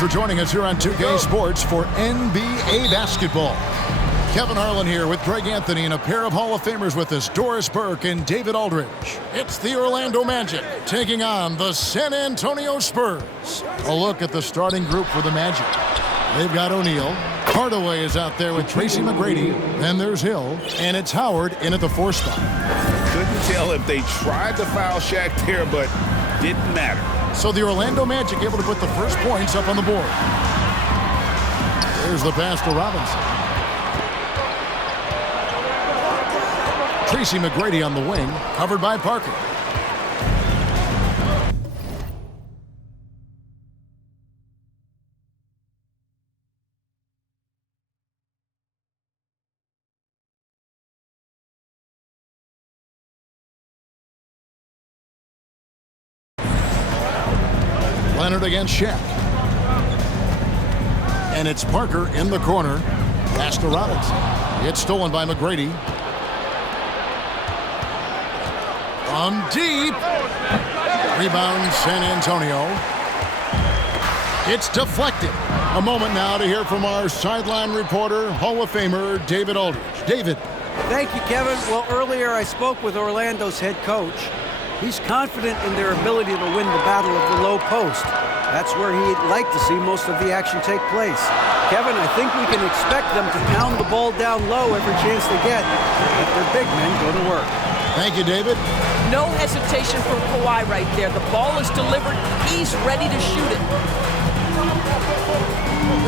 for joining us here on 2K Sports for NBA basketball. Kevin Harlan here with Greg Anthony and a pair of Hall of Famers with us, Doris Burke and David Aldridge. It's the Orlando Magic taking on the San Antonio Spurs. A look at the starting group for the Magic. They've got O'Neal. Hardaway is out there with Tracy McGrady. Then there's Hill. And it's Howard in at the 4 spot. Couldn't tell if they tried to foul Shaq there, but didn't matter. So the Orlando Magic able to put the first points up on the board. There's the pass to Robinson. Tracy McGrady on the wing, covered by Parker. Leonard against Shaq. And it's Parker in the corner. Pass to Robinson. It's stolen by McGrady. From deep. Rebound San Antonio. It's deflected. A moment now to hear from our sideline reporter, Hall of Famer David Aldridge. David. Thank you, Kevin. Well, earlier I spoke with Orlando's head coach. He's confident in their ability to win the battle of the low post. That's where he'd like to see most of the action take place. Kevin, I think we can expect them to pound the ball down low every chance they get. Let their big men go to work. Thank you, David. No hesitation from Kawhi right there. The ball is delivered. He's ready to shoot it.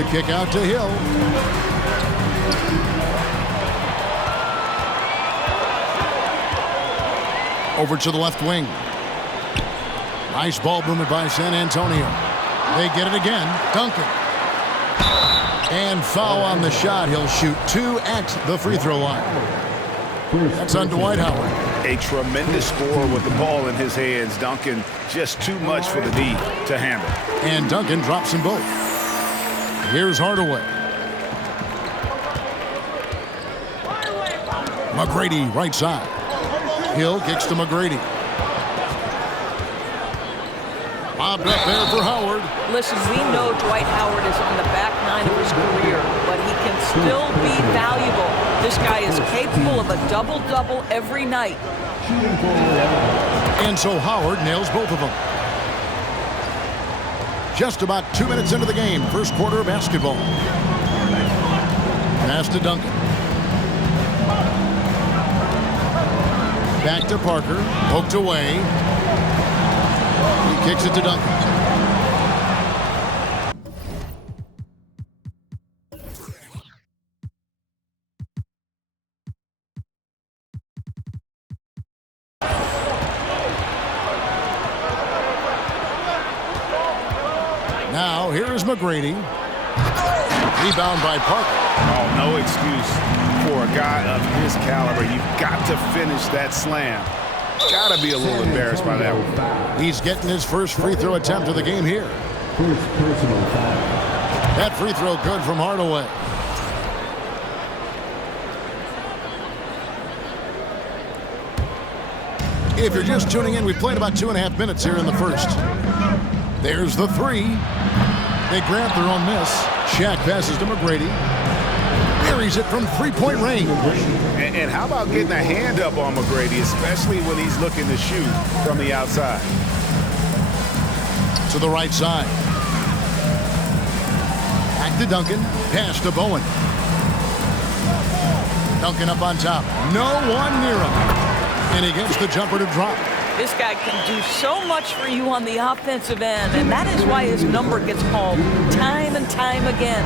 The kick out to Hill. Over to the left wing. Nice ball movement by San Antonio. They get it again. Duncan. And foul on the shot. He'll shoot 2 at the free throw line. That's on Dwight Howard. A tremendous scorer with the ball in his hands. Duncan, just too much for the D to handle. And Duncan drops them both. Here's Hardaway. McGrady right side. Hill kicks to McGrady. Bobbed up there for Howard. Listen, we know Dwight Howard is on the back 9 of his career, but he can still be valuable. This guy is capable of a double-double every night. And so Howard nails both of them. Just about 2 minutes into the game, first quarter of basketball. Pass to Duncan. Back to Parker, poked away. He kicks it to Duncan. Now, here is McGrady. Rebound by Parker. Oh, no excuse for a guy of his caliber. You've got to finish that slam. Got to be a little embarrassed by that one. He's getting his first free throw attempt of the game here. That free throw good from Hardaway. If you're just tuning in, we've played about 2.5 minutes here in the first. There's the 3. They grant their own miss. Shaq passes to McGrady. Buries it from 3-point range. And how about getting a hand up on McGrady, especially when he's looking to shoot from the outside. To the right side. Back to Duncan. Pass to Bowen. Duncan up on top. No one near him. And he gets the jumper to drop. This guy can do so much for you on the offensive end, and that is why his number gets called time and time again.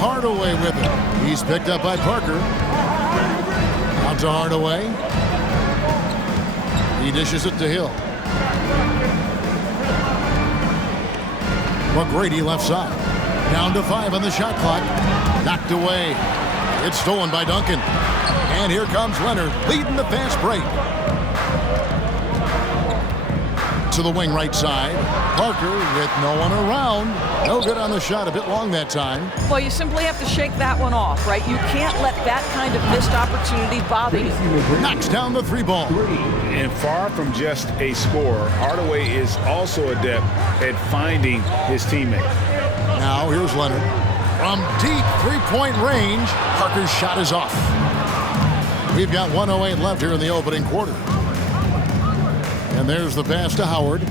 Hardaway with it. He's picked up by Parker. Out to Hardaway. He dishes it to Hill. McGrady left side. Down to 5 on the shot clock. Knocked away. It's stolen by Duncan. And here comes Leonard leading the fast break. To the wing right side. Parker with no one around. No good on the shot. A bit long that time. Well, you simply have to shake that one off, right? You can't let that kind of missed opportunity bother you. Knocks down the 3 ball. And far from just a scorer, Hardaway is also adept at finding his teammate. Now here's Leonard. From deep three-point range, Parker's shot is off. We've got 1:08 left here in the opening quarter. And there's the pass to Howard.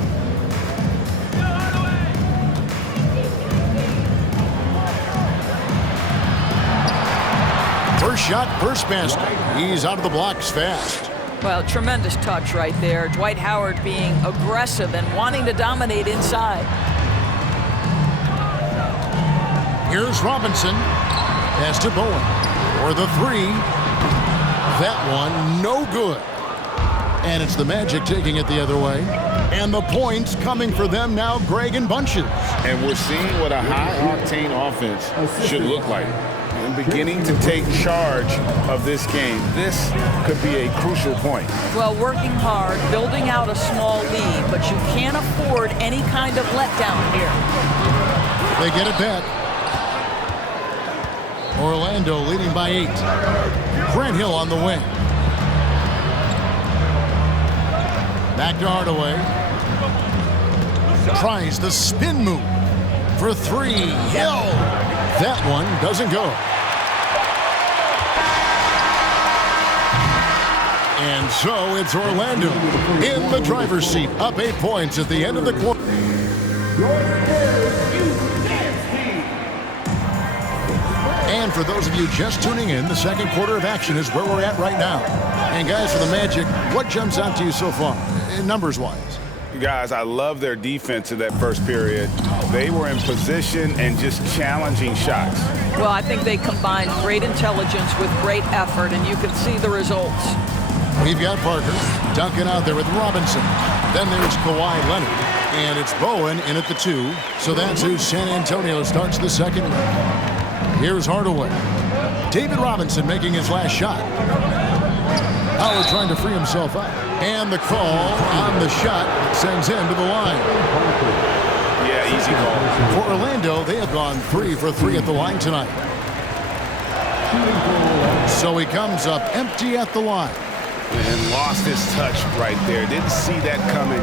First shot, first basket. He's out of the blocks fast. Well, tremendous touch right there. Dwight Howard being aggressive and wanting to dominate inside. Here's Robinson. Pass to Bowen. For the three. That one, no good. And it's the Magic taking it the other way. And the points coming for them now, Greg, in bunches. And we're seeing what a high-octane offense should look like. And beginning to take charge of this game. This could be a crucial point. Well, working hard, building out a small lead, but you can't afford any kind of letdown here. They get it back. Orlando leading by 8. Grant Hill on the wing. Back to Hardaway. Tries the spin move for three. Hill. That one doesn't go. And so it's Orlando in the driver's seat, up 8 points at the end of the quarter. And for those of you just tuning in, the second quarter of action is where we're at right now. And guys, for the Magic, what jumps out to you so far, numbers-wise? Guys, I love their defense in that first period. They were in position and just challenging shots. Well, I think they combined great intelligence with great effort, and you can see the results. We've got Parker, Duncan out there with Robinson. Then there's Kawhi Leonard. And it's Bowen in at the 2. So that's who San Antonio starts the second round. Here's Hardaway. David Robinson making his last shot. Howard trying to free himself up. And the call on the shot sends him to the line. Yeah, easy call. For Orlando, they have gone 3 for 3 at the line tonight. So he comes up empty at the line. And lost his touch right there. Didn't see that coming.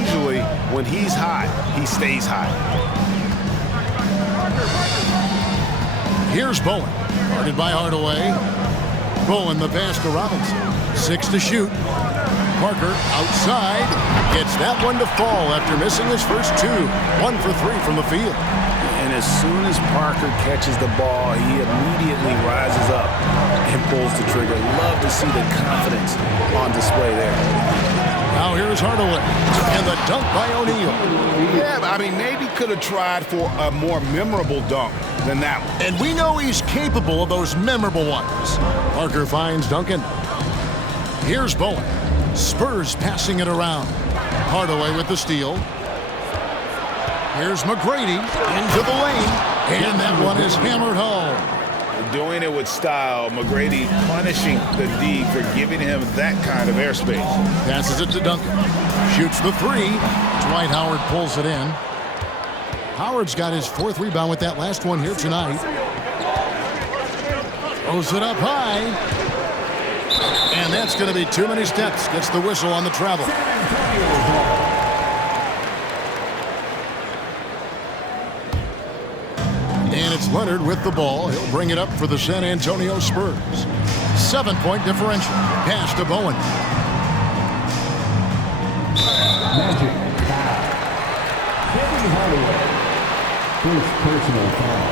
Usually, when he's hot, he stays hot. Here's Bowen. Guarded by Hardaway. Bowen the pass to Robinson. 6 to shoot. Parker outside. Gets that one to fall after missing his first 2. 1 for 3 from the field. And as soon as Parker catches the ball, he immediately rises up and pulls the trigger. Love to see the confidence on display there. Now here's Hardaway. And the dunk by O'Neal. Yeah, I mean, maybe could have tried for a more memorable dunk than that one. And we know he's capable of those memorable ones. Parker finds Duncan. Here's Bowen. Spurs passing it around. Hardaway with the steal. Here's McGrady into the lane. And that one is hammered home. Doing it with style. McGrady punishing the D for giving him that kind of airspace. Passes it to Duncan. Shoots the 3. Dwight Howard pulls it in. Howard's got his 4th rebound with that last one here tonight. Throws it up high. And that's going to be too many steps. Gets the whistle on the travel. And it's Leonard with the ball. He'll bring it up for the San Antonio Spurs. 7-point differential. Pass to Bowen. Magic foul. Kevin Hardaway. First personal foul.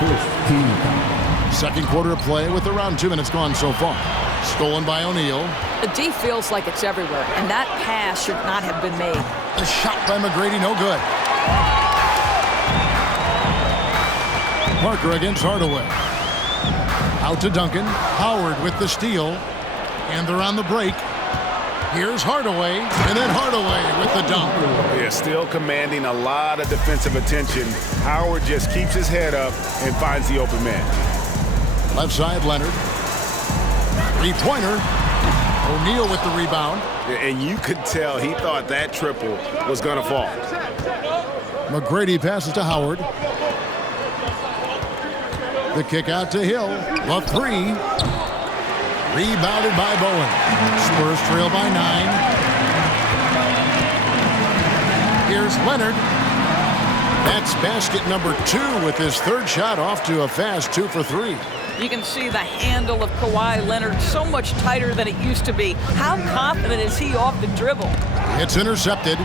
First team foul. Second quarter of play with around 2 minutes gone so far. Stolen by O'Neal. The D feels like it's everywhere, and that pass should not have been made. A shot by McGrady, no good. Parker against Hardaway. Out to Duncan. Howard with the steal. And they're on the break. Here's Hardaway. And then Hardaway with the dunk. Yeah, still commanding a lot of defensive attention. Howard just keeps his head up and finds the open man. Left side, Leonard. Three-pointer. O'Neal with the rebound. And you could tell he thought that triple was going to fall. McGrady passes to Howard. The kick out to Hill. The 3. Rebounded by Bowen. Spurs trail by 9. Here's Leonard. That's basket number 2 with his third shot off to a fast 2 for 3. You can see the handle of Kawhi Leonard so much tighter than it used to be. How confident is he off the dribble? It's intercepted. 2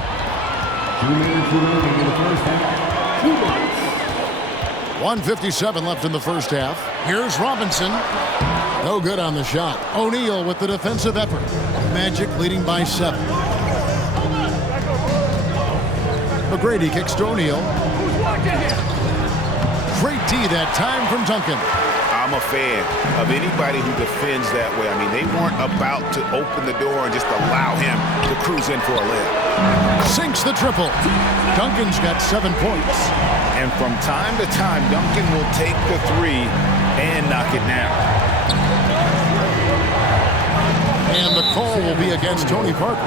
minutes remaining in the first half. 2 minutes. 1:57 left in the first half. Here's Robinson. No good on the shot. O'Neal with the defensive effort. Magic leading by 7. McGrady kicks to O'Neal. Great D that time from Duncan. I'm a fan of anybody who defends that way. I mean, they weren't about to open the door and just allow him to cruise in for a layup. Sinks the triple. Duncan's got 7 points. And from time to time, Duncan will take the 3 and knock it down. And the call will be against Tony Parker.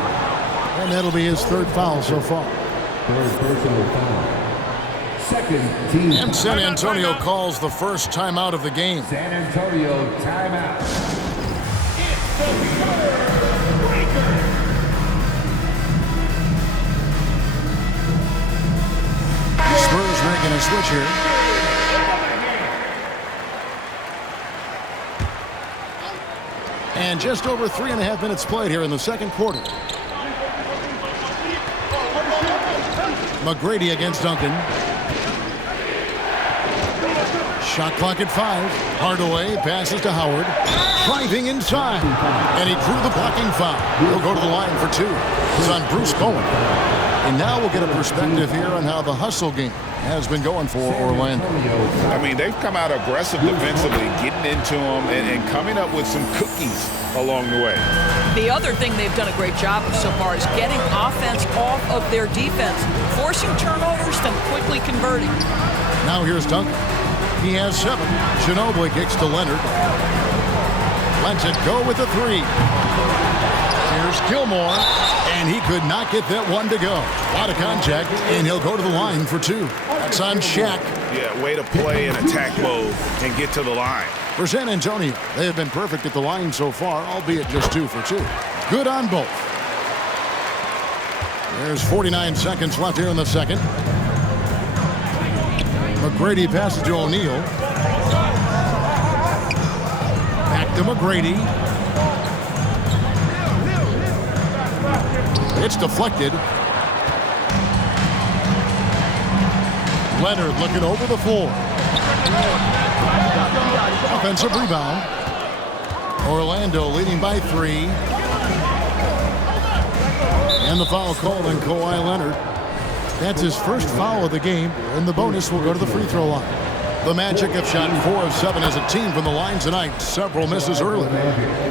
And that'll be his 3rd foul so far. 3rd personal foul. 2nd team. And San Antonio calls the first timeout of the game. San Antonio timeout. Spurs making a switch here. And just over 3.5 minutes played here in the second quarter. McGrady against Duncan. Shot clock at 5. Hardaway passes to Howard. Driving inside. And he drew the blocking foul. He'll go to the line for 2. It's on Bruce Bowen. And now we'll get a perspective here on how the hustle game has been going for Orlando. I mean, they've come out aggressive defensively, getting into them and coming up with some cookies along the way. The other thing they've done a great job of so far is getting offense off of their defense, forcing turnovers, then quickly converting. Now here's Duncan. He has 7. Ginobili kicks to Leonard. Lets it go with a 3. Here's Gilmore, and he could not get that one to go. A lot of contact, and he'll go to the line for 2. That's on Shaq. Yeah, way to play in attack mode and get to the line. For San Antonio, they have been perfect at the line so far, albeit just 2 for 2. Good on both. There's 49 seconds left here in the second. McGrady passes to O'Neal. Back to McGrady. It's deflected. Leonard looking over the floor. Offensive rebound. Orlando leading by 3. And the foul called on Kawhi Leonard. That's his first foul of the game, and the bonus will go to the free throw line. The Magic have shot 4 of 7 as a team from the line tonight. Several misses early.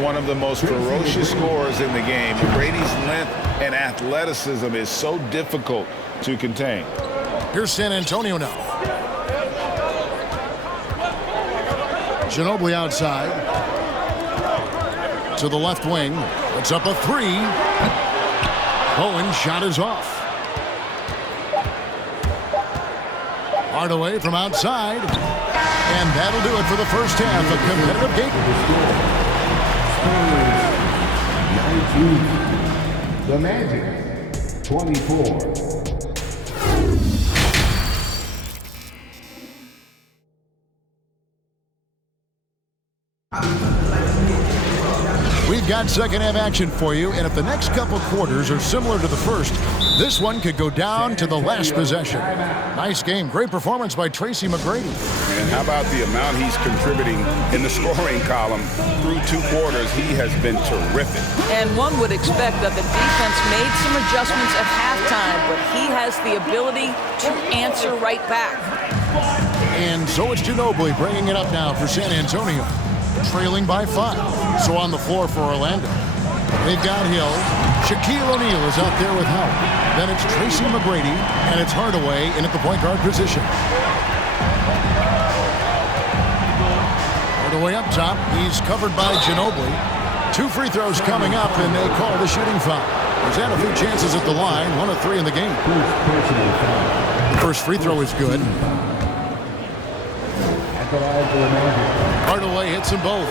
One of the most ferocious scorers in the game. Brady's length and athleticism is so difficult to contain. Here's San Antonio now. Ginobili outside. To the left wing. It's up a 3. Bowen's shot is off. Hardaway from outside. And that'll do it for the first half. A competitive game. 19. The Magic, 24. We've got second half action for you, and if the next couple quarters are similar to the first, this one could go down to the last possession. Nice game. Great performance by Tracy McGrady. And how about the amount he's contributing in the scoring column through 2 quarters? He has been terrific. And one would expect that the defense made some adjustments at halftime, but he has the ability to answer right back. And so it's Ginobili bringing it up now for San Antonio, trailing by 5. So on the floor for Orlando. They've got Hill. Shaquille O'Neal is out there with Howard. Then it's Tracy McGrady, and it's Hardaway in at the point guard position. Hardaway up top. He's covered by Ginobili. 2 free throws coming up, and they call the shooting foul. He's had a few chances at the line, 1 of 3 in the game. The first free throw is good. Hardaway hits them both.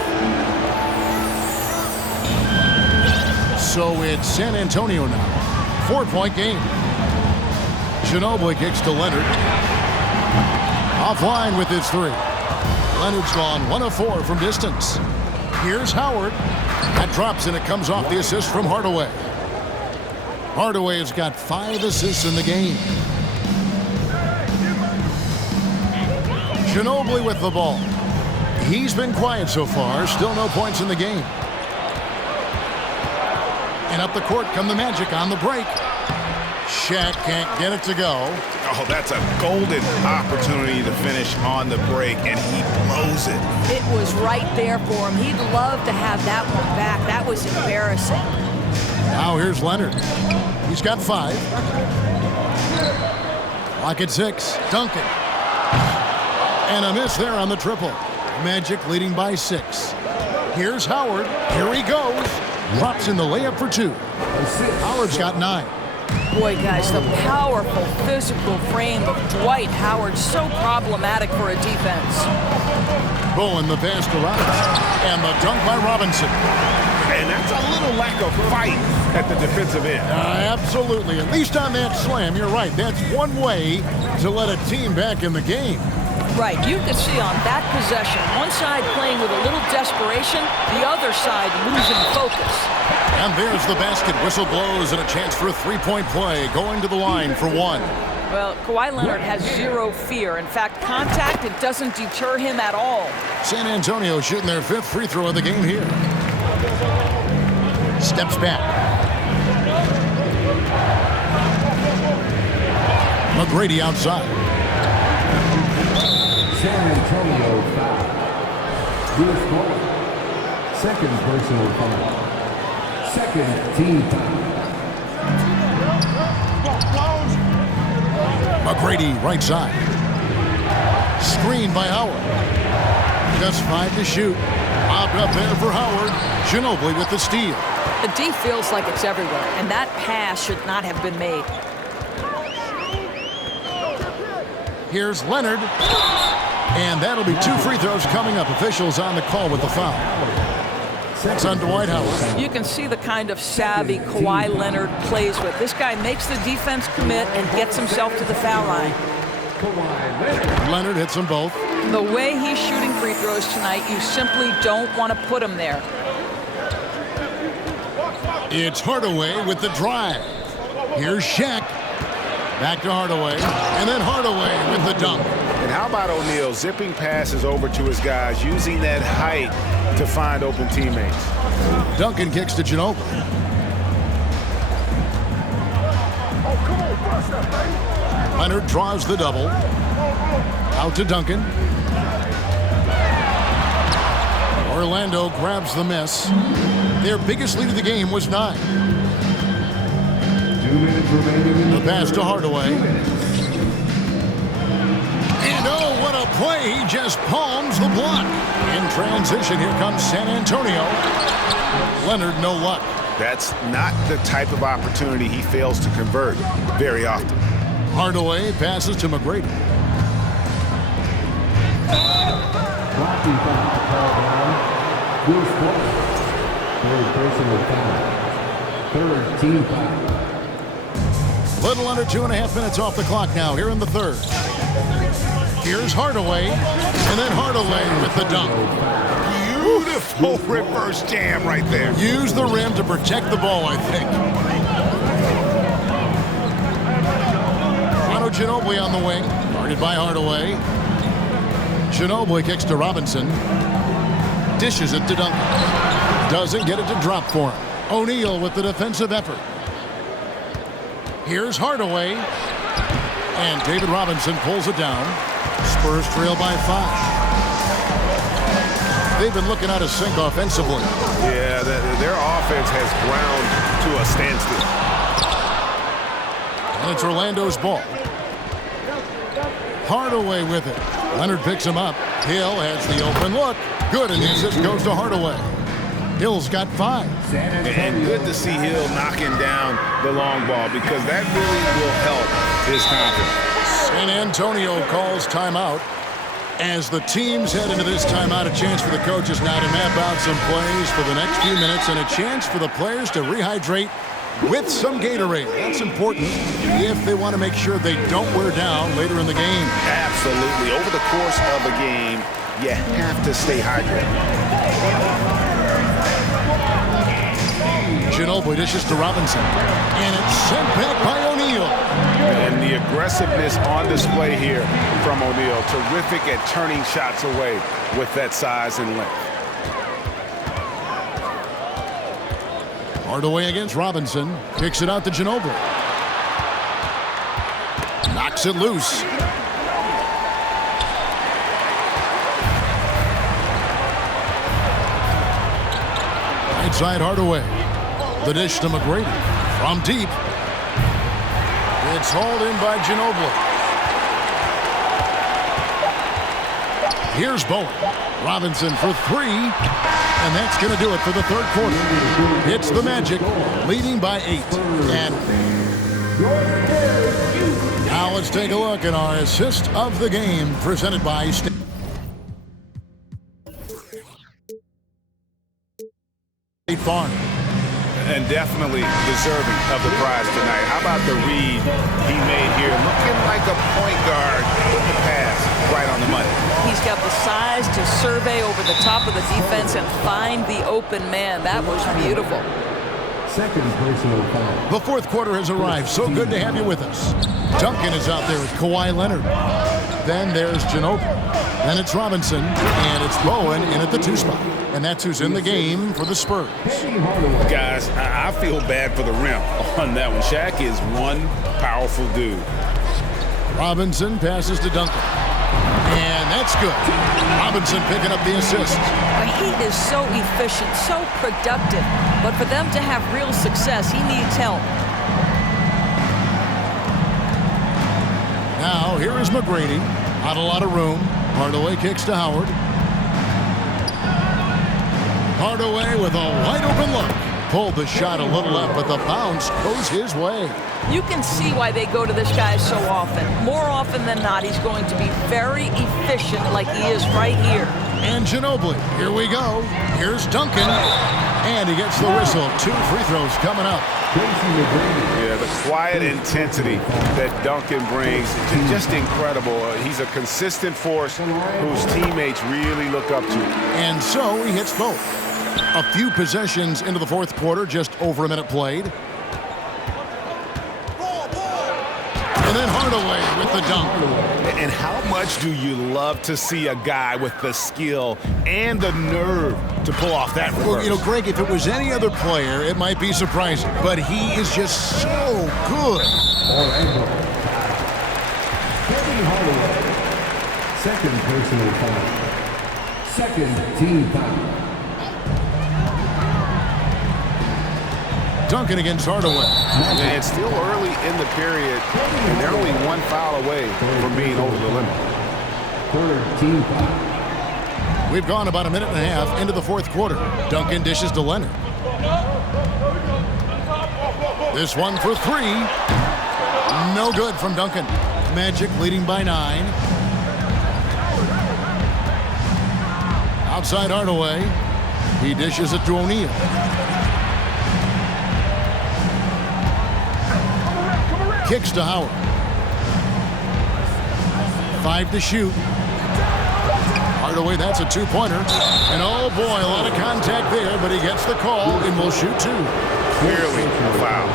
So it's San Antonio now. 4-point game. Ginobili kicks to Leonard. Offline with his three. Leonard's gone 1 of 4 from distance. Here's Howard. That drops, and it comes off the assist from Hardaway. Hardaway has got 5 assists in the game. Ginobili with the ball. He's been quiet so far. Still no points in the game. And up the court come the Magic on the break. Shaq can't get it to go. Oh, that's a golden opportunity to finish on the break, and he blows it. It was right there for him. He'd love to have that one back. That was embarrassing. Now here's Leonard. He's got 5. Clock at 6. Duncan. And a miss there on the triple. Magic leading by 6. Here's Howard. Here he goes. Drops in the layup for 2. Howard's got 9. Boy, guys, the powerful physical frame of Dwight Howard, so problematic for a defense. Bowen the pass to Robinson. And the dunk by Robinson. And that's a little lack of fight at the defensive end. Absolutely. At least on that slam, you're right. That's one way to let a team back in the game. Right, you can see on that possession, one side playing with a little desperation, the other side losing focus. And there's the basket. Whistle blows and a chance for a three-point play. Going to the line for 1. Well, Kawhi Leonard has 0 fear. In fact, contact, it doesn't deter him at all. San Antonio shooting their 5th free throw of the game here. Steps back. McGrady outside. San Antonio foul. Lewis Ball. Second personal foul. Second team foul. McGrady right side. Screen by Howard. Just 5 to shoot. Bobbed up there for Howard. Ginobili with the steal. The D feels like it's everywhere, and that pass should not have been made. Here's Leonard. And that'll be 2 free throws coming up. Officials on the call with the foul. That's on Dwight Howard. You can see the kind of savvy Kawhi Leonard plays with. This guy makes the defense commit and gets himself to the foul line. Leonard hits them both. The way he's shooting free throws tonight, you simply don't want to put him there. It's Hardaway with the drive. Here's Shaq. Back to Hardaway. And then Hardaway with the dunk. And how about O'Neal zipping passes over to his guys, using that height to find open teammates. Duncan kicks to Ginobili. Leonard draws the double. Out to Duncan. Orlando grabs the miss. Their biggest lead of the game was 9. 2 minutes remaining in The pass to Hardaway. And oh, what a play. He just palms the block. In transition, here comes San Antonio. Leonard, no luck. That's not the type of opportunity he fails to convert very often. Hardaway passes to McGrady. blocking foul to call down. Lewis Ball. Third personal foul. Third team foul. Little under 2.5 minutes off the clock now here in the third. Here's Hardaway, and then Hardaway with the dunk. Beautiful reverse jam right there. Use the rim to protect the ball, I think. Ginobili on the wing, guarded by Hardaway. Ginobili kicks to Robinson. Dishes it to Duncan. Doesn't get it to drop for him. O'Neal with the defensive effort. Here's Hardaway. And David Robinson pulls it down. Spurs trail by 5. They've been looking out of sync offensively. Yeah, their offense has ground to a standstill. And it's Orlando's ball. Hardaway with it. Leonard picks him up. Hill has the open look. Good, and the assist goes to Hardaway. Hill's got 5. And good to see Hill knocking down the long ball because that really will help his confidence. San Antonio calls timeout. As the teams head into this timeout, a chance for the coaches now to map out some plays for the next few minutes and a chance for the players to rehydrate with some Gatorade. That's important if they want to make sure they don't wear down later in the game. Absolutely. Over the course of a game, you have to stay hydrated. Ginobili dishes to Robinson. And it's sent back by O'Neal. And the aggressiveness on display here from O'Neal. Terrific at turning shots away with that size and length. Hardaway against Robinson. Kicks it out to Ginobili. Knocks it loose. Right side Hardaway. The dish to McGrady. From deep. It's hauled in by Ginobili. Here's Bowen. Robinson for three. And that's going to do it for the third quarter. It's the Magic, leading by 8. And now let's take a look at our assist of the game, presented by State Farm. And definitely deserving of the prize tonight. How about the read he made here? Looking like a point guard with the pass right on the money. He's got the size to survey over the top of the defense and find the open man. That was beautiful. Second personal foul. The fourth quarter has arrived. So good to have you with us. Duncan is out there with Kawhi Leonard. Then there's Ginobili. Then it's Robinson. And it's Bowen in at the 2 spot. And that's who's in the game for the Spurs. Guys, I feel bad for the rim on that one. Shaq is one powerful dude. Robinson passes to Duncan. And that's good. Robinson picking up the assist. But he is so efficient, so productive. But for them to have real success, he needs help. Now, here is McGrady. Not a lot of room. Hardaway kicks to Howard. Hardaway with a wide open look. Pulled the shot a little left, but the bounce goes his way. You can see why they go to this guy so often. More often than not, he's going to be very efficient like he is right here. And Ginobili, here we go. Here's Duncan. And he gets the whistle. 2 free throws coming up. Yeah, the quiet intensity that Duncan brings, just incredible. He's a consistent force whose teammates really look up to. And so he hits both. A few possessions into the fourth quarter, just over a minute played. And then Hardaway with the dunk. And how much do you love to see a guy with the skill and the nerve to pull off that reverse? Well, you know, Greg, if it was any other player, it might be surprising. But he is just so good. Second personal foul. Second team foul. Duncan against Hardaway. And it's still early in the period, and they're only 1 foul away from being over the limit. Third team foul. We've gone about a minute and a half into the fourth quarter. Duncan dishes to Leonard. This one for 3. No good from Duncan. Magic leading by 9. Outside Hardaway. He dishes it to O'Neal. Kicks to Howard. 5 to shoot. Hardaway, that's a 2-pointer. And oh boy, a lot of contact there, but he gets the call and will shoot 2. Clearly a foul.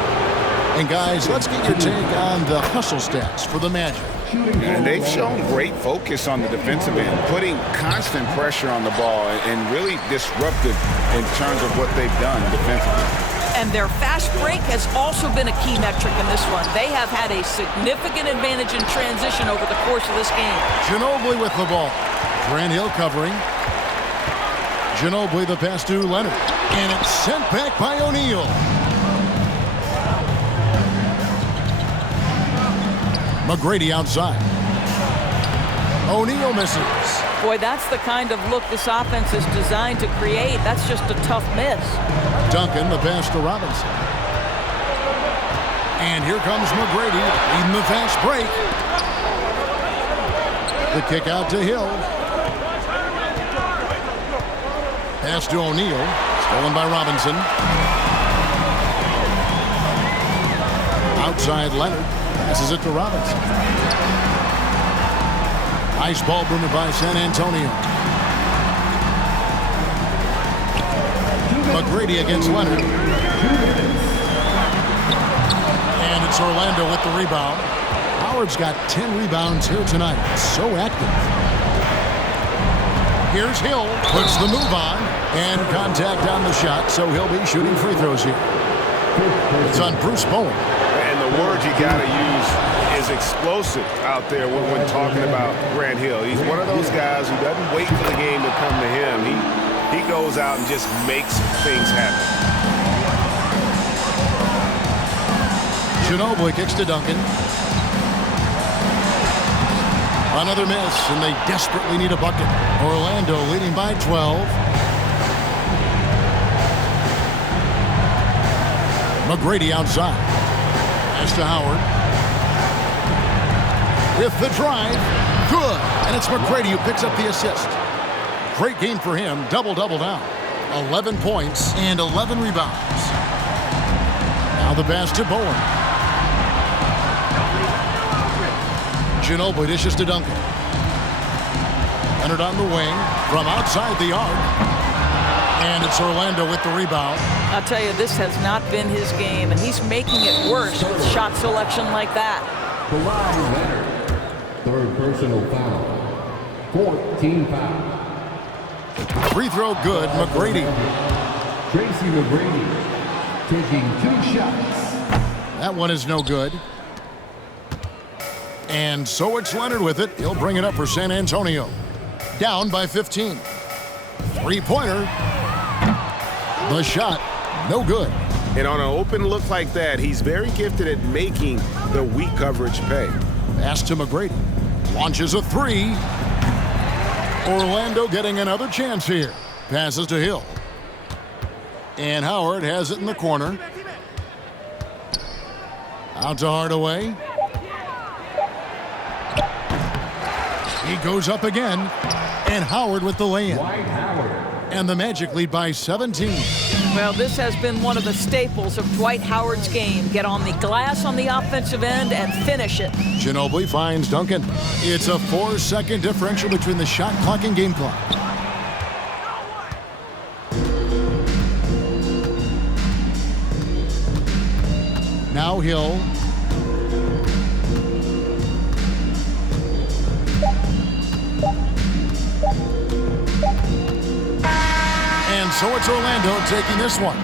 And guys, let's get your take on the hustle stats for the Magic. And they've shown great focus on the defensive end, putting constant pressure on the ball and really disruptive in terms of what they've done defensively. And their fast break has also been a key metric in this one. They have had a significant advantage in transition over the course of this game. Ginobili with the ball. Grant Hill covering. Ginobili the pass to Leonard. And it's sent back by O'Neal. McGrady outside. O'Neal misses. Boy, that's the kind of look this offense is designed to create. That's just a tough miss. Duncan, the pass to Robinson. And here comes McGrady leading the fast break. The kick out to Hill. Pass to O'Neal. Stolen by Robinson. outside Leonard. Passes it to Robinson. Nice ball movement by San Antonio. McGrady against Leonard. And it's Orlando with the rebound. Howard's got 10 rebounds here tonight. So active. Here's Hill. Puts the move on. And contact on the shot, so he'll be shooting free throws here. It's on Bruce Bowen. And the word you got to use is explosive out there when talking about Grant Hill. He's one of those guys who doesn't wait for the game to come to him. He goes out and just makes things happen. Ginobili kicks to Duncan. Another miss, and they desperately need a bucket. Orlando leading by 12. McGrady outside. Pass to Howard. With the drive. Good. And it's McGrady who picks up the assist. Great game for him. Double-double now. 11 points and 11 rebounds. Now the pass to Bowen. Ginobili dishes to Duncan. Leonard on the wing from outside the arc. And it's Orlando with the rebound. I'll tell you, this has not been his game, and he's making it worse with shot selection like that. Kawhi Leonard, third personal foul. 14 foul. Free throw good, McGrady. Tracy McGrady taking 2 shots. That one is no good. And so it's Leonard with it. He'll bring it up for San Antonio. Down by 15. Three-pointer. The shot, no good. And on an open look like that, he's very gifted at making the weak coverage pay. Pass to McGrady. Launches a three. Orlando getting another chance here. Passes to Hill. And Howard has it in the corner. Out to Hardaway. He goes up again. And Howard with the lay-in. Dwight Howard. And the Magic lead by 17. Well, this has been one of the staples of Dwight Howard's game. Get on the glass on the offensive end and finish it. Ginobili finds Duncan. It's a 4-second differential between the shot clock and game clock. Now Hill. And so it's Orlando taking this one.